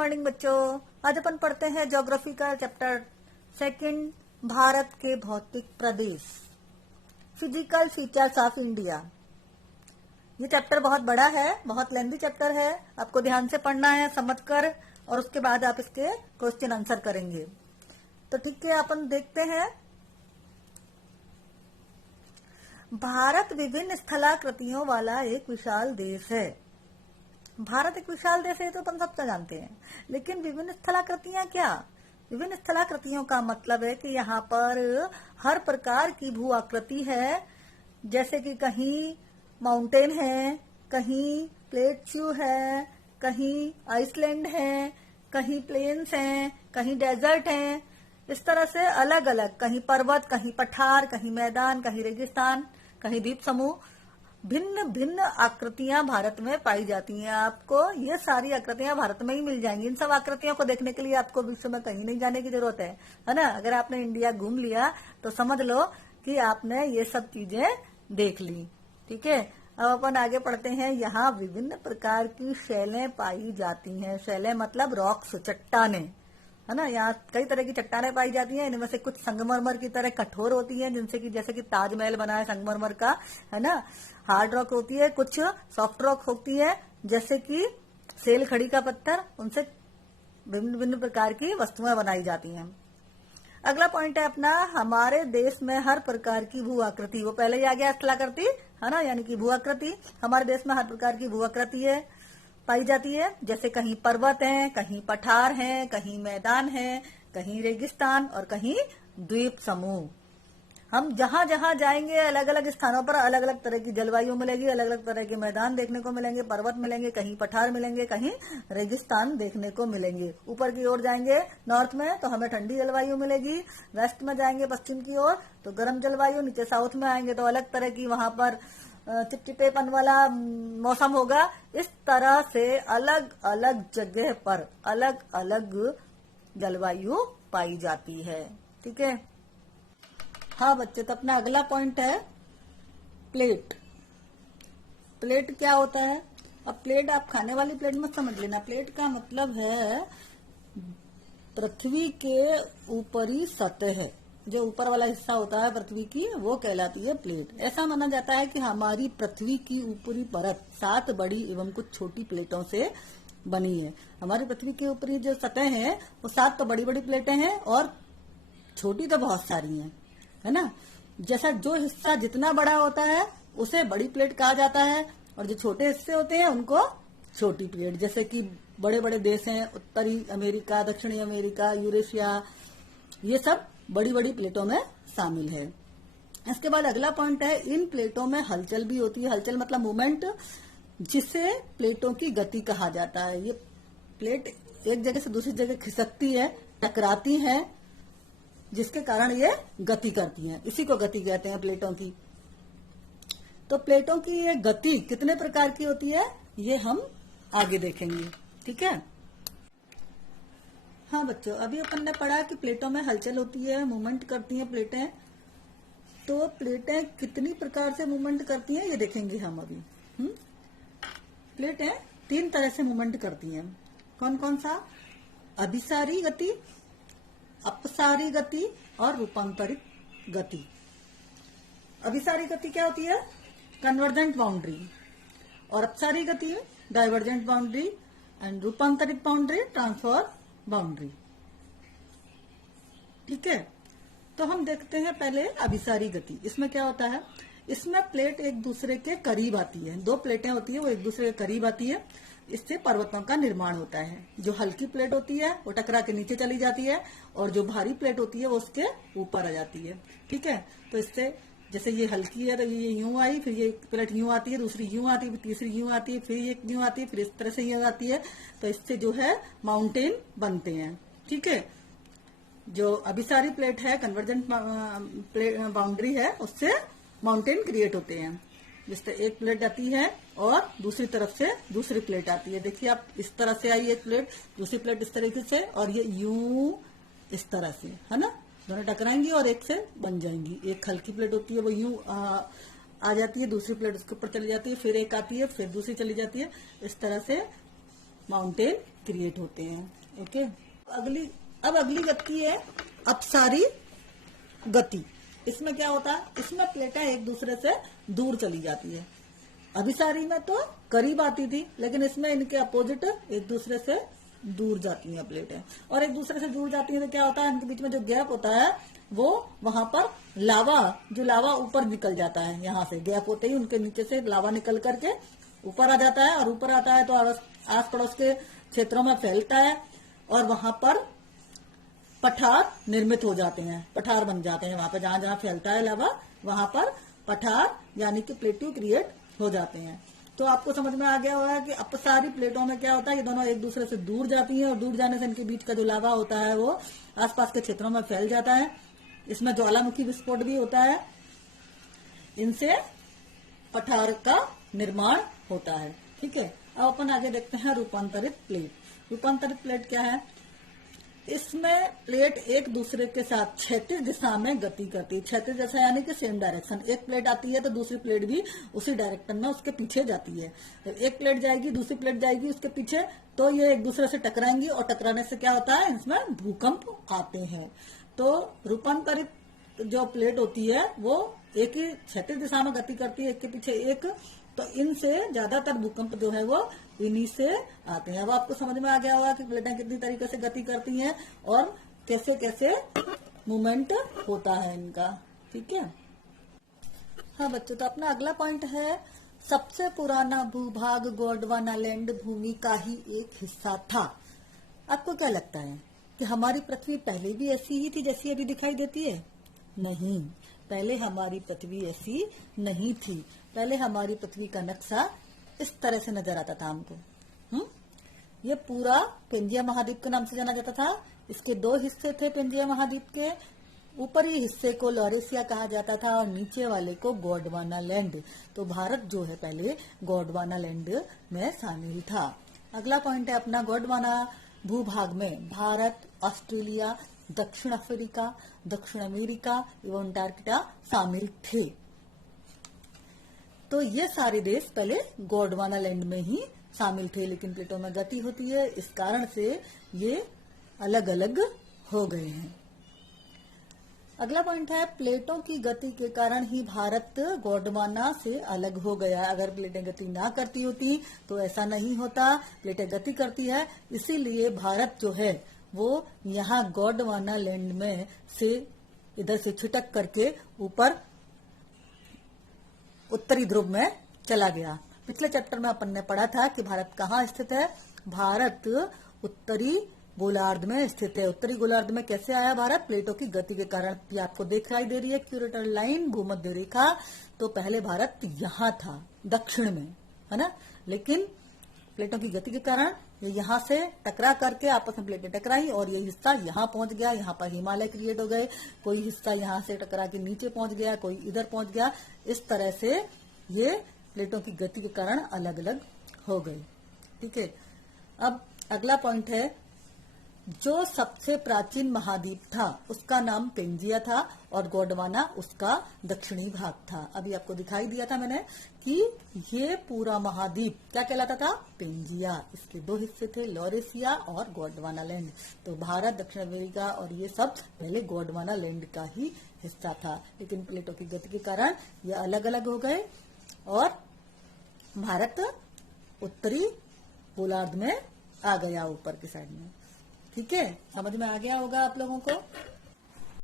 Morning बच्चों। आज अपन पढ़ते हैं ज्योग्राफी का चैप्टर सेकंड, भारत के भौतिक प्रदेश, फिजिकल फीचर्स ऑफ इंडिया। ये चैप्टर बहुत बड़ा है, बहुत लेंथी चैप्टर है। आपको ध्यान से पढ़ना है समझकर, और उसके बाद आप इसके क्वेश्चन आंसर करेंगे। तो ठीक है, अपन देखते हैं। भारत विभिन्न स्थलाकृतियों वाला एक विशाल देश है। भारत एक विशाल देश है तो अपन सब जानते हैं, लेकिन विभिन्न स्थलाकृतियां क्या? विभिन्न स्थलाकृतियों का मतलब है कि यहाँ पर हर प्रकार की भू आकृति है। जैसे कि कहीं माउंटेन है, कहीं प्लेट्यू है, कहीं आइसलैंड है, कहीं प्लेन्स हैं, कहीं डेजर्ट हैं। इस तरह से अलग अलग, कहीं पर्वत, कहीं पठार, कहीं मैदान, कहीं रेगिस्तान, कहीं द्वीप समूह, भिन्न भिन्न आकृतियां भारत में पाई जाती हैं। आपको ये सारी आकृतियां भारत में ही मिल जाएंगी। इन सब आकृतियों को देखने के लिए आपको विश्व में कहीं नहीं जाने की जरूरत है ना। अगर आपने इंडिया घूम लिया तो समझ लो कि आपने ये सब चीजें देख ली। ठीक है, अब अपन आगे पढ़ते हैं। यहाँ विभिन्न प्रकार की शैलें पाई जाती हैं। शैलें मतलब रॉक्स, चट्टाने, है ना। यहाँ कई तरह की चट्टानें पाई जाती हैं। इनमें से कुछ संगमरमर की तरह कठोर होती हैं, जिनसे कि जैसे कि ताजमहल बना है संगमरमर का, है ना। हार्ड रॉक होती है, कुछ सॉफ्ट रॉक होती है, जैसे कि सेल खड़ी का पत्थर। उनसे विभिन्न विभिन्न प्रकार की वस्तुएं बनाई जाती हैं। अगला पॉइंट है अपना, हमारे देश में हर प्रकार की भू आकृति, वो पहले ही आ गया स्थलाकृति, है ना, यानी कि भू आकृति। हमारे देश में हर प्रकार की भू आकृति है पाई जाती है। जैसे कहीं पर्वत हैं, कहीं पठार हैं, कहीं मैदान हैं, कहीं रेगिस्तान और कहीं द्वीप समूह। हम जहां जहां जाएंगे अलग अलग स्थानों पर अलग अलग तरह की जलवायु मिलेगी, अलग अलग तरह के मैदान देखने को मिलेंगे, पर्वत मिलेंगे, कहीं पठार मिलेंगे, कहीं रेगिस्तान देखने को मिलेंगे। ऊपर की ओर जाएंगे नॉर्थ में तो हमें ठंडी जलवायु मिलेगी, वेस्ट में जाएंगे पश्चिम की ओर तो गर्म जलवायु, नीचे साउथ में आएंगे तो अलग तरह की वहां पर चिपचिपेपन वाला मौसम होगा। इस तरह से अलग अलग जगह पर अलग अलग जलवायु पाई जाती है। ठीक है, हाँ बच्चे, तो अपना अगला पॉइंट है प्लेट। प्लेट क्या होता है? अब प्लेट आप खाने वाली प्लेट मत समझ लेना। प्लेट का मतलब है पृथ्वी के ऊपरी सतह, जो ऊपर वाला हिस्सा होता है पृथ्वी की, वो कहलाती है प्लेट। ऐसा माना जाता है कि हमारी पृथ्वी की ऊपरी परत 7 बड़ी एवं कुछ छोटी प्लेटों से बनी है। हमारी पृथ्वी के ऊपरी जो सतह है वो 7 तो बड़ी बड़ी प्लेटें हैं और छोटी तो बहुत सारी हैं, है ना। जैसा जो हिस्सा जितना बड़ा होता है उसे बड़ी प्लेट कहा जाता है, और जो छोटे हिस्से होते हैं उनको छोटी प्लेट। जैसे कि बड़े बड़े देश हैं, उत्तरी अमेरिका, दक्षिणी अमेरिका, यूरेशिया, ये सब बड़ी बड़ी प्लेटों में शामिल है। इसके बाद अगला पॉइंट है, इन प्लेटों में हलचल भी होती है। हलचल मतलब मूवमेंट, जिसे प्लेटों की गति कहा जाता है। ये प्लेट एक जगह से दूसरी जगह खिसकती है, टकराती है, जिसके कारण ये गति करती हैं। इसी को गति कहते हैं प्लेटों की। तो प्लेटों की ये गति कितने प्रकार की होती है ये हम आगे देखेंगे। ठीक है, हाँ बच्चों, अभी अपन ने पढ़ा कि प्लेटों में हलचल होती है, मूवमेंट करती हैं प्लेटें। तो प्लेटें कितनी प्रकार से मूवमेंट करती हैं ये देखेंगे हम अभी। प्लेटें 3 तरह से मूवमेंट करती हैं। कौन कौन सा? अभिसारी गति, अपसारी गति और रूपांतरित गति। अभिसारी गति क्या होती है? Convergent boundary. और अपसारी गति है डाइवर्जेंट बाउंड्री, एंड रूपांतरित बाउंड्री ट्रांसफर बाउंड्री। ठीक है, तो हम देखते हैं पहले अभिसारी गति। इसमें क्या होता है? इसमें प्लेट एक दूसरे के करीब आती है। 2 प्लेटें होती है, वो एक दूसरे के करीब आती है। इससे पर्वतों का निर्माण होता है। जो हल्की प्लेट होती है वो टकरा के नीचे चली जाती है, और जो भारी प्लेट होती है वो उसके ऊपर आ जाती है। ठीक है, तो इससे जैसे ये हल्की है तो ये यूं आई, फिर ये प्लेट यूं आती है, दूसरी यूं आती है, तीसरी यूं आती है, फिर ये यूं आती है, फिर इस तरह से यूं आती है। तो इससे जो है माउंटेन बनते हैं। ठीक है, जो अभिसारी प्लेट है, कन्वर्जेंट बाउंड्री है, उससे माउंटेन क्रिएट होते हैं। जिससे एक प्लेट आती है और दूसरी तरफ से दूसरी प्लेट आती है। देखिए आप, इस तरह से आई एक प्लेट, दूसरी प्लेट इस तरीके से, और ये यूं इस तरह से, है ना, दोनों टकराएंगी और एक से बन जाएंगी। एक हल्की प्लेट होती है वो यूं आ जाती है, दूसरी प्लेट उसके ऊपर चली जाती है, फिर एक आती है, फिर दूसरी चली जाती है। इस तरह से माउंटेन क्रिएट होते हैं। ओके, अब अगली गति है अपसारी गति। इसमें क्या होता है, इसमें प्लेटें एक दूसरे से दूर चली जाती है। अभिसारी में तो करीब आती थी, लेकिन इसमें इनके अपोजिट एक दूसरे से दूर जाती हैं प्लेटें, और एक दूसरे से दूर जाती हैं तो क्या होता है, इनके बीच में जो गैप होता है वो वहां पर लावा ऊपर निकल जाता है। यहाँ से गैप होते ही उनके नीचे से लावा निकल करके ऊपर आ जाता है, और ऊपर आता है तो आस पड़ोस के क्षेत्रों में फैलता है, और वहां पर पठार निर्मित हो जाते हैं, पठार बन जाते हैं। वहां पर जहां जहां फैलता है लावा वहां पर पठार यानी कि प्लेट्यू क्रिएट हो जाते हैं। तो आपको समझ में आ गया होगा कि अपसारी प्लेटों में क्या होता है, ये दोनों एक दूसरे से दूर जाती हैं, और दूर जाने से इनके बीच का जो लावा होता है वो आसपास के क्षेत्रों में फैल जाता है। इसमें ज्वालामुखी विस्फोट भी होता है, इनसे पठार का निर्माण होता है। ठीक है, अब अपन आगे देखते हैं रूपांतरित प्लेट। रूपांतरित प्लेट क्या है, इसमें प्लेट एक दूसरे के साथ क्षैतिज दिशा में गति करती है। क्षैतिज दिशा यानी कि सेम डायरेक्शन, एक प्लेट आती है तो दूसरी प्लेट भी उसी डायरेक्शन में उसके पीछे जाती है। एक प्लेट जाएगी, दूसरी प्लेट जाएगी उसके पीछे, तो ये एक दूसरे से टकराएंगी, और टकराने से क्या होता है, इसमें भूकंप आते हैं। तो रूपांतरित जो प्लेट होती है वो एक ही क्षैतिज दिशा में गति करती है, एक के पीछे एक, तो इनसे ज्यादातर भूकंप जो है वो इन्हीं से आते हैं। अब आपको समझ में आ गया होगा कि प्लेटें कितनी तरीके से गति करती हैं और कैसे कैसे मूवमेंट होता है इनका। ठीक है, हाँ बच्चों, तो अपना अगला पॉइंट है, सबसे पुराना भूभाग गोंडवाना लैंड भूमि का ही एक हिस्सा था। आपको क्या लगता है कि हमारी पृथ्वी पहले भी ऐसी ही थी जैसी अभी दिखाई देती है? नहीं, पहले हमारी पृथ्वी ऐसी नहीं थी। पहले हमारी पृथ्वी का नक्शा इस तरह से नजर आता था हमको। ये पूरा पेंजिया महाद्वीप के नाम से जाना जाता था। इसके दो हिस्से थे पेंजिया महाद्वीप के। ऊपरी हिस्से को लॉरेशिया कहा जाता था और नीचे वाले को गोंडवाना लैंड। तो भारत जो है पहले गोंडवाना लैंड में शामिल था। अगला पॉइंट है अपना, गोंडवाना भूभाग में भारत, ऑस्ट्रेलिया, दक्षिण अफ्रीका, दक्षिण अमेरिका एवं अंटार्कटिका शामिल थे। तो ये सारे देश पहले गोंडवाना लैंड में ही शामिल थे, लेकिन प्लेटों में गति होती है, इस कारण से ये अलग अलग हो गए हैं। अगला पॉइंट है, प्लेटों की गति के कारण ही भारत गोंडवाना से अलग हो गया। अगर प्लेटें गति ना करती होती तो ऐसा नहीं होता। प्लेटें गति करती है, इसीलिए भारत जो है वो यहाँ गोंडवाना लैंड में से इधर से छिटक करके ऊपर उत्तरी ध्रुव में चला गया। पिछले चैप्टर में अपन ने पढ़ा था कि भारत कहाँ स्थित है। भारत उत्तरी गोलार्ध में स्थित है। उत्तरी गोलार्ध में कैसे आया भारत? प्लेटों की गति के कारण। ये आपको दिखाई दे रही है इक्वेटोरियल लाइन, भूमध्य रेखा। तो पहले भारत यहाँ था दक्षिण में, है ना, लेकिन प्लेटों की गति के कारण ये यहाँ से टकरा करके आपस में प्लेटें टकराई और ये हिस्सा यहाँ पहुंच गया। यहाँ पर हिमालय क्रिएट हो गए। कोई हिस्सा यहाँ से टकरा के नीचे पहुंच गया, कोई इधर पहुंच गया। इस तरह से ये प्लेटों की गति के कारण अलग अलग हो गए। ठीक है, अब अगला पॉइंट है, जो सबसे प्राचीन महाद्वीप था उसका नाम पेंजिया था और गोंडवाना उसका दक्षिणी भाग था। अभी आपको दिखाई दिया था मैंने कि ये पूरा महाद्वीप क्या कहलाता था? पेंजिया। इसके दो हिस्से थे, लॉरेशिया और गोंडवाना लैंड। तो भारत, दक्षिण अमेरिका और ये सब पहले गोंडवाना लैंड का ही हिस्सा था, लेकिन प्लेटों की गति के कारण ये अलग अलग हो गए और भारत उत्तरी गोलार्ध में आ गया, ऊपर की साइड में। ठीक है, समझ में आ गया होगा आप लोगों को।